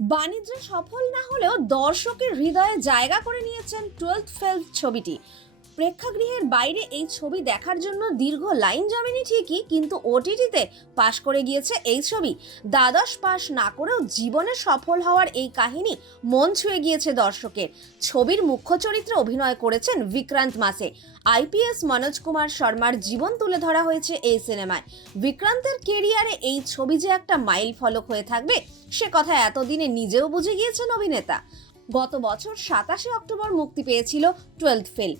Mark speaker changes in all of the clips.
Speaker 1: বাণিজ্যে সফল না হলেও দর্শকের হৃদয়ে জায়গা করে নিয়েছেন টুয়েলথ ফেল ছবিটি। প্রেক্ষাগৃহের বাইরে এই ছবি দেখার জন্য দীর্ঘ লাইন জমেনি ঠিকই, কিন্তু ওটিটিতে পাশ করে গিয়েছে এই ছবি। দ্বাদশ পাশ না করেও জীবনে সফল হওয়ার এই কাহিনী মন ছুঁয়ে গিয়েছে দর্শকের। ছবির মুখ্য চরিত্রে অভিনয় করেছেন বিক্রান্ত মাসে। আইপিএস মনোজ কুমার শর্মার জীবন তুলে ধরা হয়েছে এই সিনেমায়। বিক্রান্তের কেরিয়ারে এই ছবি যে একটা মাইল ফলক হয়ে থাকবে, সে কথা এতদিনে নিজেও বুঝে গিয়েছেন অভিনেতা। গত বছর সাতাশে অক্টোবর মুক্তি পেয়েছিল টুয়েলথ ফেল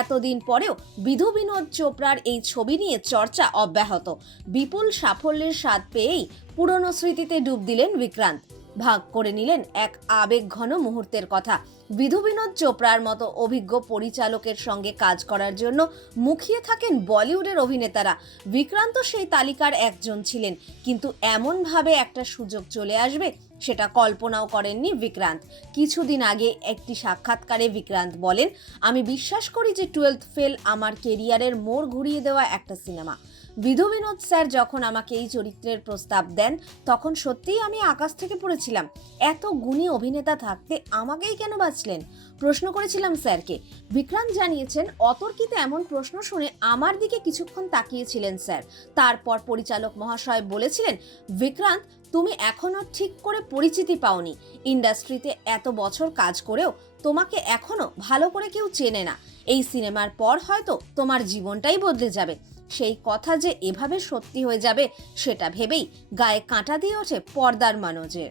Speaker 1: এতদিন পরেও বিধু বিনোদ চোপড়ার এই ছবি নিয়ে চর্চা অব্যাহত। বিপুল সাফল্যের স্বাদ পেয়েই পুরনো স্মৃতিতে ডুব দিলেন বিক্রান্ত। ভাগ করে নিলেন এক আবেগঘন মুহূর্তের কথা। বিধু বিনোদ চোপড়ার মতো অভিজ্ঞ পরিচালকের সঙ্গে কাজ করার জন্য মুখিয়ে থাকেন বলিউডের অভিনেতারা। বিক্রান্ত সেই তালিকার একজন ছিলেন, কিন্তু এমনভাবে একটা সুযোগ চলে আসবে সেটা কল্পনাও করেননি বিক্রান্ত। কিছুদিন আগে একটি সাক্ষাৎকারে বিক্রান্ত বলেন, আমি বিশ্বাস করি যে টুয়েলথ ফেল আমার কেরিয়ারের মোড় ঘুরিয়ে দেওয়া একটা সিনেমা। বিধু বিনোদ স্যার যখন আমাকে এই চরিত্রের প্রস্তাব দেন, তখন সত্যিই আমি আকাশ থেকে পড়েছিলাম। এত গুণী অভিনেতা থাকতে আমাকেই কেন বাঁচলেন? প্রশ্ন করেছিলাম স্যারকে। বিক্রান্ত জানিয়েছেন, অতর্কিতে এমন প্রশ্ন শুনে আমার দিকে কিছুক্ষণ তাকিয়েছিলেন স্যার। তারপর পরিচালক মহাশয় বলেছিলেন, বিক্রান্ত তুমি এখনও ঠিক করে পরিচিতি পাওনি। ইন্ডাস্ট্রিতে এত বছর কাজ করেও তোমাকে এখনও ভালো করে কেউ চেনে না। এই সিনেমার পর হয়তো তোমার জীবনটাই বদলে যাবে। সেই কথা যে এভাবে সত্যি হয়ে যাবে, সেটা ভেবেই গায়ে কাঁটা দিয়ে ওঠে পর্দার মানুষের